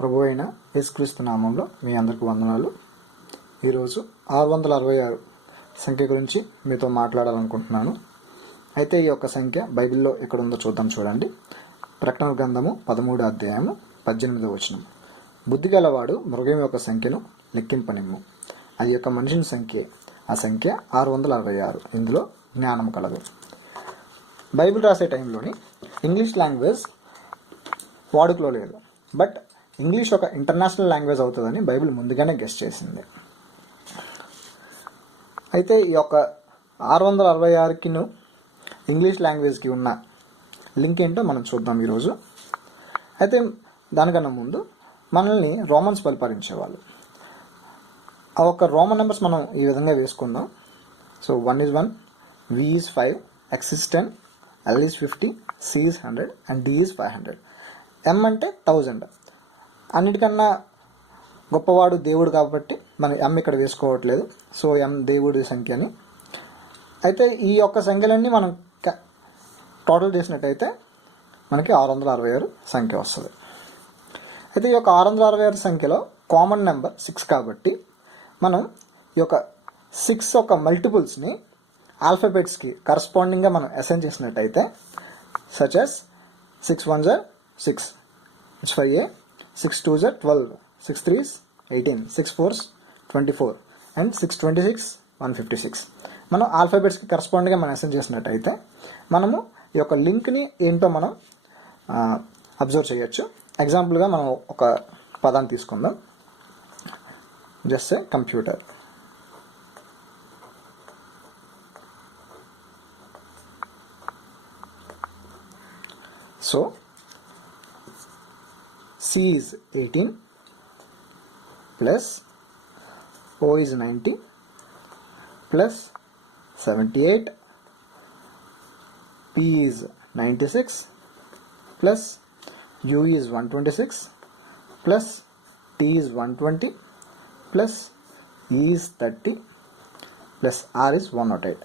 ప్రభు అయిన యేసుక్రీస్తు నామంలో మీ అందరికీ వందనాలు. ఈరోజు 666 సంఖ్య గురించి మీతో మాట్లాడాలనుకుంటున్నాను. అయితే ఈ యొక్క సంఖ్య బైబిల్లో ఎక్కడుందో చూద్దాం. చూడండి, ప్రకటన గ్రంథము 13వ అధ్యాయము 18వ వచనం. బుద్ధి గలవాడు మృగం యొక్క సంఖ్యను లెక్కింపనిమ్ము, అది యొక్క మనిషిని సంఖ్య, ఆ సంఖ్య 666. ఇందులో జ్ఞానం కలదు. బైబిల్ రాసే టైంలోని ఇంగ్లీష్ లాంగ్వేజ్ వాడుకలో లేదు, బట్ ఇంగ్లీష్ ఒక ఇంటర్నేషనల్ లాంగ్వేజ్ అవుతుందని బైబిల్ ముందుగానే గెస్ చేసింది. అయితే ఈ యొక్క 666కిను ఇంగ్లీష్ లాంగ్వేజ్కి ఉన్న లింక్ ఏంటో మనం చూద్దాం ఈరోజు. అయితే దానికన్నా ముందు మనల్ని రోమన్స్ పరిపాలించేవాళ్ళు. ఆ ఒక్క రోమన్ నెంబర్స్ మనం ఈ విధంగా వేసుకుందాం. So 1 is 1, V is 5, X is 10, L is 50, C is 100 and D is 500. M అంటే 1000. అన్నిటికన్నా గొప్పవాడు దేవుడు కాబట్టి మనం ఎం ఇక్కడ వేసుకోవట్లేదు. సో ఎం దేవుడి సంఖ్య అని. అయితే ఈ యొక్క సంఖ్యలన్నీ మనం టోటల్ చేసినట్టయితే మనకి 666 సంఖ్య వస్తుంది. అయితే ఈ యొక్క 666 సంఖ్యలో కామన్ నెంబర్ 6 కాబట్టి మనం ఈ యొక్క 6 యొక్క మల్టిపుల్స్ని ఆల్ఫాబెట్స్కి కరస్పాండింగ్గా మనం అసైన్ చేసినట్టయితే, such as 6 1s are 6, it's 5a, 6 2s are 12, 6 3s 18, 6 4s 24 and 6 26 156. మనం ఆల్ఫాబెట్స్కి కరస్పాండింగ్గా మనం అసైన్ చేసినట్టయితే మనము ఈ యొక్క లింక్ని ఏంటో మనం అబ్జర్వ్ చేయొచ్చు. ఎగ్జాంపుల్గా మనం ఒక పదాన్ని తీసుకుందాం. Just a computer. So C is 18 plus O is 90 plus 78, P is 96 plus U is 126 plus T is 120 plus E is 30 plus R is 108.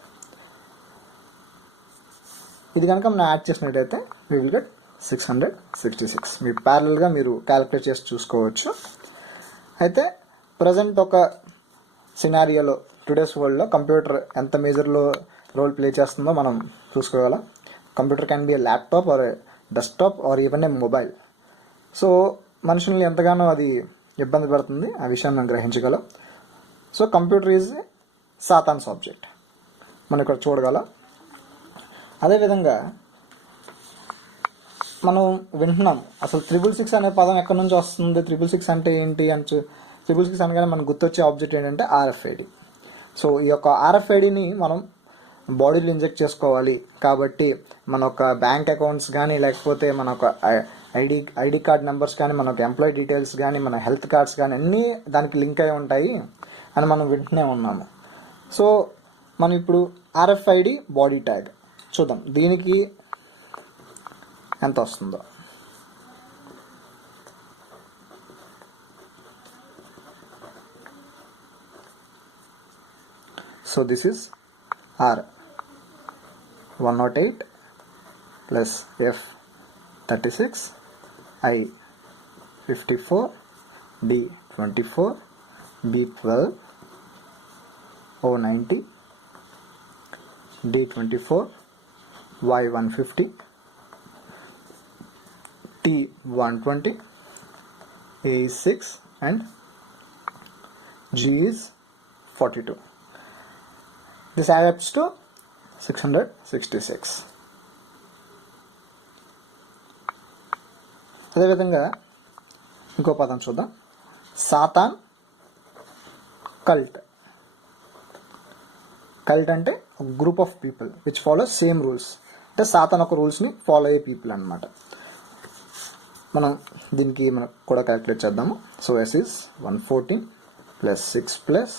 ఇది కనుక మనం యాడ్ చేసినట్టయితే we will get 666. మీరు ప్యారలల్గా మీరు క్యాలిక్యులేట్ చేసి చూసుకోవచ్చు. అయితే ప్రజెంట్ ఒక సినారియోలో టుడేస్ వరల్డ్లో కంప్యూటర్ ఎంత మేజర్లో రోల్ ప్లే చేస్తుందో మనం చూసుకోగలం. Computer can be a laptop or a desktop or even a mobile. So మనుషుల్ని ఎంతగానో అది ఇబ్బంది పెడుతుంది, ఆ విషయాన్ని మనం గ్రహించగలం. So computer is Satan subject మనం ఇక్కడ చూడగలం. అదేవిధంగా మనం వింటున్నాం అసలు 666 అనే పదం ఎక్కడి నుంచి వస్తుంది, 666 అంటే ఏంటి అని 666 అనగానే మనకు గుర్తొచ్చే ఆబ్జెక్ట్ ఏంటంటే RFID. సో ఈ యొక్క RFIDని మనం బాడీలో ఇంజెక్ట్ చేసుకోవాలి కాబట్టి మన ఒక బ్యాంక్ అకౌంట్స్ కానీ, లేకపోతే మన ఒక ఐడి కార్డ్ నెంబర్స్ కానీ, మన ఒక ఎంప్లాయీ డీటెయిల్స్ కానీ, మన హెల్త్ కార్డ్స్ కానీ అన్నీ దానికి లింక్ అయి ఉంటాయి అని మనం వింటూనే ఉన్నాము. సో మనం ఇప్పుడు RFID బాడీ ట్యాగ్ చూద్దాం, దీనికి ఎంత వస్తుందో. So this is R108 plus F36, I54, D24, B12, O90, D24, Y150, T120, A is 6 and G is 42. This adds up to 666. అదేవిధంగా ఇంకో పదం చూద్దాం. సాతాన్ కల్ట్. కల్ట్ అంటే group of people which follow same rules. అంటే సాతాన్ ఒక రూల్స్ని follow అయ్యే people అన్నమాట. మనం దీనికి మనం కూడా క్యాలిక్యులేట్ చేద్దాము. So S is 114 plus 6 plus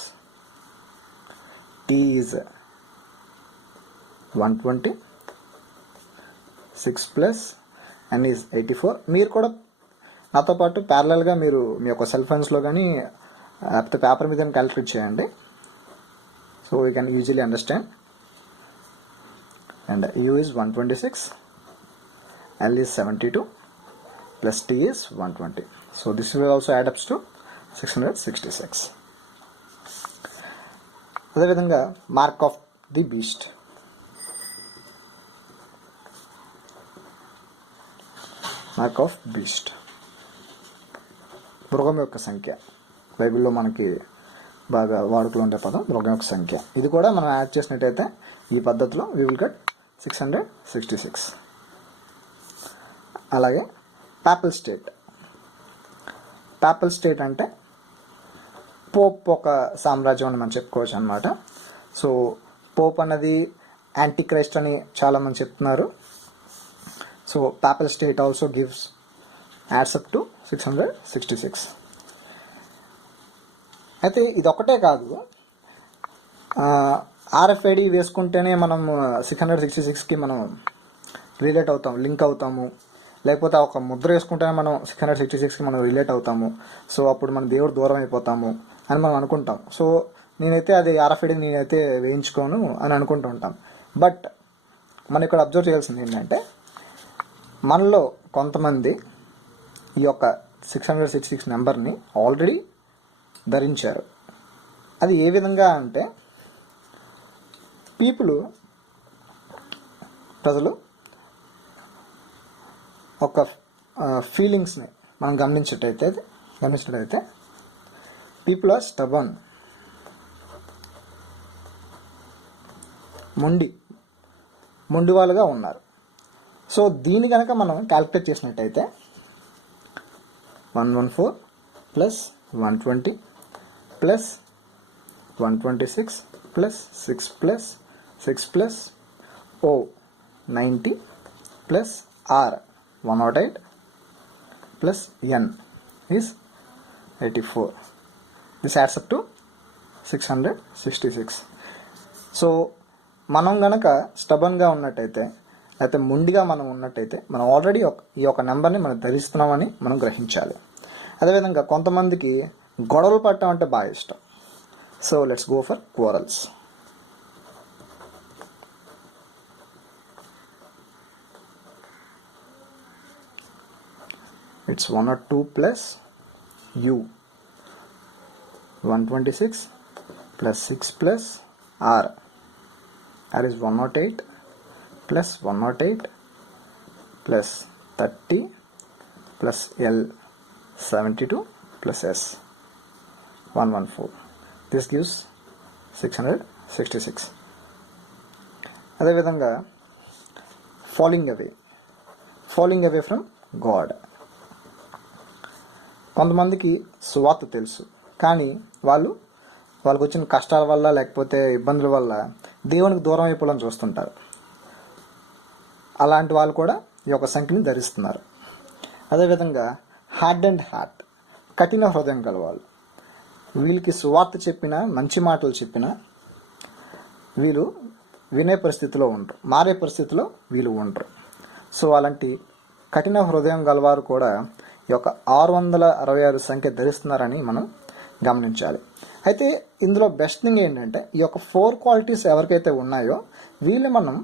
T is 120, 6 plus N is 84. మీరు కూడా నాతో పాటు ప్యారలల్గా మీరు మీ యొక్క సెల్ ఫోన్స్లో కానీ లేకపోతే పేపర్ మీద క్యాలిక్యులేట్ చేయండి. So you can easily understand. And U is 126, L is 72, plus t is 120. So this will also add up to 666. అదేవిధంగా mark of the beast. Mark of beast మృగం యొక్క సంఖ్య. బైబిల్లో మనకి బాగా వాడుకలో ఉండే పదం మృగం యొక్క సంఖ్య. ఇది కూడా మనం యాడ్ చేసినట్టయితే ఈ పద్ధతిలో we will get 666. అలాగే పాపల్ స్టేట్. పాపల్ స్టేట్ అంటే పోప్ ఒక సామ్రాజ్యం అని మనం చెప్పుకోవచ్చు అనమాట. సో పోప్ అన్నది యాంటీ క్రైస్ట్ అని చాలామంది చెప్తున్నారు. So papal state also gives ads up to 666. అయితే ఇది ఒకటే కాదు, ఆర్ఎఫ్ఐడి వేసుకుంటేనే మనం 666కి మనం రిలేట్ అవుతాము, లింక్ అవుతాము. లేకపోతే ఒక ముద్ర వేసుకుంటేనే మనం 666కి మనం రిలేట్ అవుతాము. సో అప్పుడు మన దేవుడు దూరం అయిపోతాము అని మనం అనుకుంటాం. సో నేనైతే అది ఆర్ఎఫ్ఐడి నేనైతే వేయించుకోను అని అనుకుంటూ ఉంటాం. బట్ మనం ఇక్కడ అబ్జర్వ్ చేయాల్సింది ఏంటంటే మనలో కొంతమంది ఈ యొక్క 666 నెంబర్ని ఆల్రెడీ ధరించారు. అది ఏ విధంగా అంటే ప్రజలు ఒక ఫీలింగ్స్ని మనం గమనించినట్టయితే పీపుల్ ఆర్ స్టబర్న్, మొండి వాళ్ళుగా ఉన్నారు. సో దీని కనుక మనం క్యాలిక్యులేట్ చేసినట్టయితే 114 plus 120 plus 126 plus 6 plus 6 plus O 90 plus R 108 plus N is 84. This adds up to 666. So మనం గనక స్టబన్గా ఉన్నట్టయితే లేకపోతే మొండిగా మనం ఉన్నట్టయితే మనం ఆల్రెడీ ఈ యొక్క నెంబర్ని మనం ధరిస్తున్నామని మనం గ్రహించాలి. అదేవిధంగా కొంతమందికి గొడవలు పడటం అంటే బాగా ఇష్టం. So let's go for quarrels. It's 102 plus U 126 plus 6 plus R, that is 108 plus 108 plus 30 plus L 72 plus S 114. This gives 666. అదేవిధంగా falling away from God. కొంతమందికి సువార్త తెలుసు, కానీ వాళ్ళకు వచ్చిన కష్టాల వల్ల లేకపోతే ఇబ్బందుల వల్ల దేవునికి దూరం అయిపోవాలని చూస్తుంటారు. అలాంటి వాళ్ళు కూడా ఈ యొక్క సంఖ్యని ధరిస్తున్నారు. అదేవిధంగా హార్ట్, కఠిన హృదయం గలవాళ్ళు. వీళ్ళకి సువార్త చెప్పినా మంచి మాటలు చెప్పినా వీళ్ళు వినే పరిస్థితిలో ఉండరు, మారే పరిస్థితిలో వీళ్ళు ఉండరు. సో అలాంటి కఠిన హృదయం గలవారు కూడా ఈ యొక్క 666 సంఖ్య ధరిస్తున్నారని మనం గమనించాలి. అయితే ఇందులో బెస్ట్ థింగ్ ఏంటంటే ఈ యొక్క 4 క్వాలిటీస్ ఎవరికైతే ఉన్నాయో వీళ్ళు మనం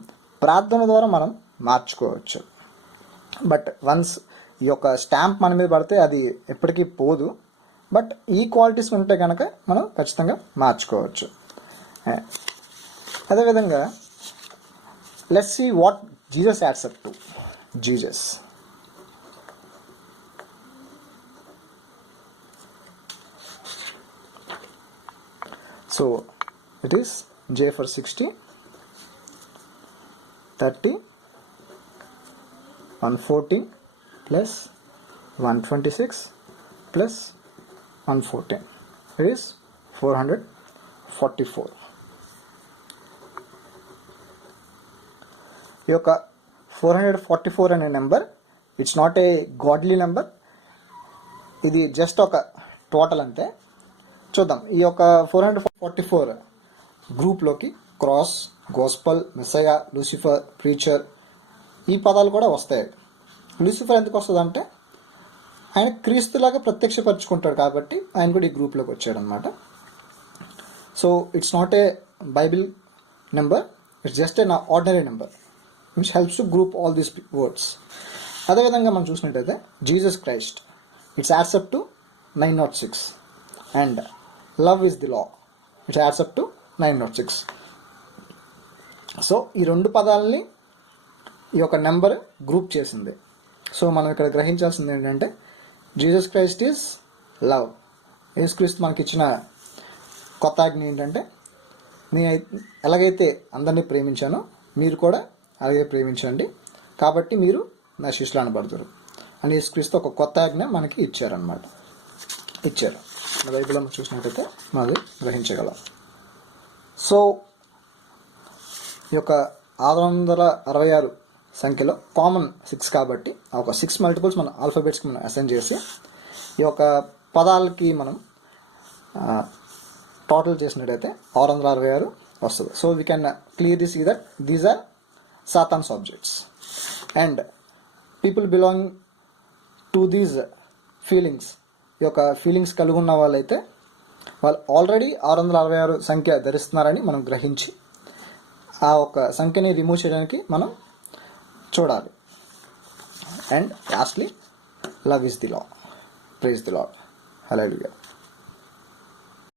ప్రార్థన ద్వారా మనం మార్చుకోవచ్చు. బట్ వన్స్ ఈ యొక్క స్టాంప్ మన మీద పడితే అది ఎప్పటికీ పోదు. బట్ ఈ క్వాలిటీస్ ఉంటే కనుక మనం ఖచ్చితంగా మార్చుకోవచ్చు. అదేవిధంగా let's see what Jesus adds up to. Jesus so it is J for 60, 30, 114 plus 126 plus 114. It is 444. ఈ యొక్క 444 అనే number it's not a godly number. ఇది జస్ట్ ఒక టోటల్ అంతే. చూద్దాం ఈ యొక్క 444 గ్రూప్లోకి క్రాస్, గోస్పల్, మెస్సయా, లూసిఫర్, ప్రీచర్ ఈ పదాలు కూడా వస్తాయి. లూసిఫర్ ఎందుకు వస్తుంది అంటే ఆయన క్రీస్తులాగా ప్రత్యక్షపరుచుకుంటాడు కాబట్టి ఆయన కూడా ఈ గ్రూప్లోకి వచ్చాడు అనమాట. So it's not a Bible number, it's just a ordinary number which helps to group all these words. అదేవిధంగా మనం చూసినట్టయితే Jesus Christ it's ads up to 906 and love is the law it's ads up to 906. So ఈ రెండు పదాలని ఈ యొక్క number group చేసింది. So మనం ఇక్కడ గ్రహించాల్సింది ఏంటంటే జీసస్ క్రైస్ట్ ఈజ్ లవ్. యేసుక్రీస్తు మనకి ఇచ్చిన కొత్త ఆజ్ఞ ఏంటంటే నేను ఎలాగైతే అందరినీ ప్రేమించానో మీరు కూడా అలాగే ప్రేమించండి, కాబట్టి మీరు నా శిష్యులు అనబడతారు అని యేసుక్రీస్తు ఒక కొత్త ఆజ్ఞ మనకి ఇచ్చారు. బైబిల్లో మనం చూసినట్టయితే మనది గ్రహించగలం. సో ఈ యొక్క 666 సంఖ్యలో కామన్ 6 కాబట్టి ఆ ఒక 6 మల్టిపుల్స్ మన ఆల్ఫాబెట్స్కి మనం అసైన్ చేసి ఈ యొక్క పదాలకి మనం టోటల్ చేసినట్టయితే 666 వస్తుంది. So we can clearly see that these are Satan's objects and people belong to these feelings. ఈ యొక్క ఫీలింగ్స్ కలిగి ఉన్న వాళ్ళైతే వాళ్ళు ఆల్రెడీ 666 సంఖ్య ధరిస్తున్నారని మనం గ్రహించి ఆ ఒక సంఖ్యని రిమూవ్ చేయడానికి మనం చూడాలి. And lastly love is the law. Praise the Lord. Hallelujah.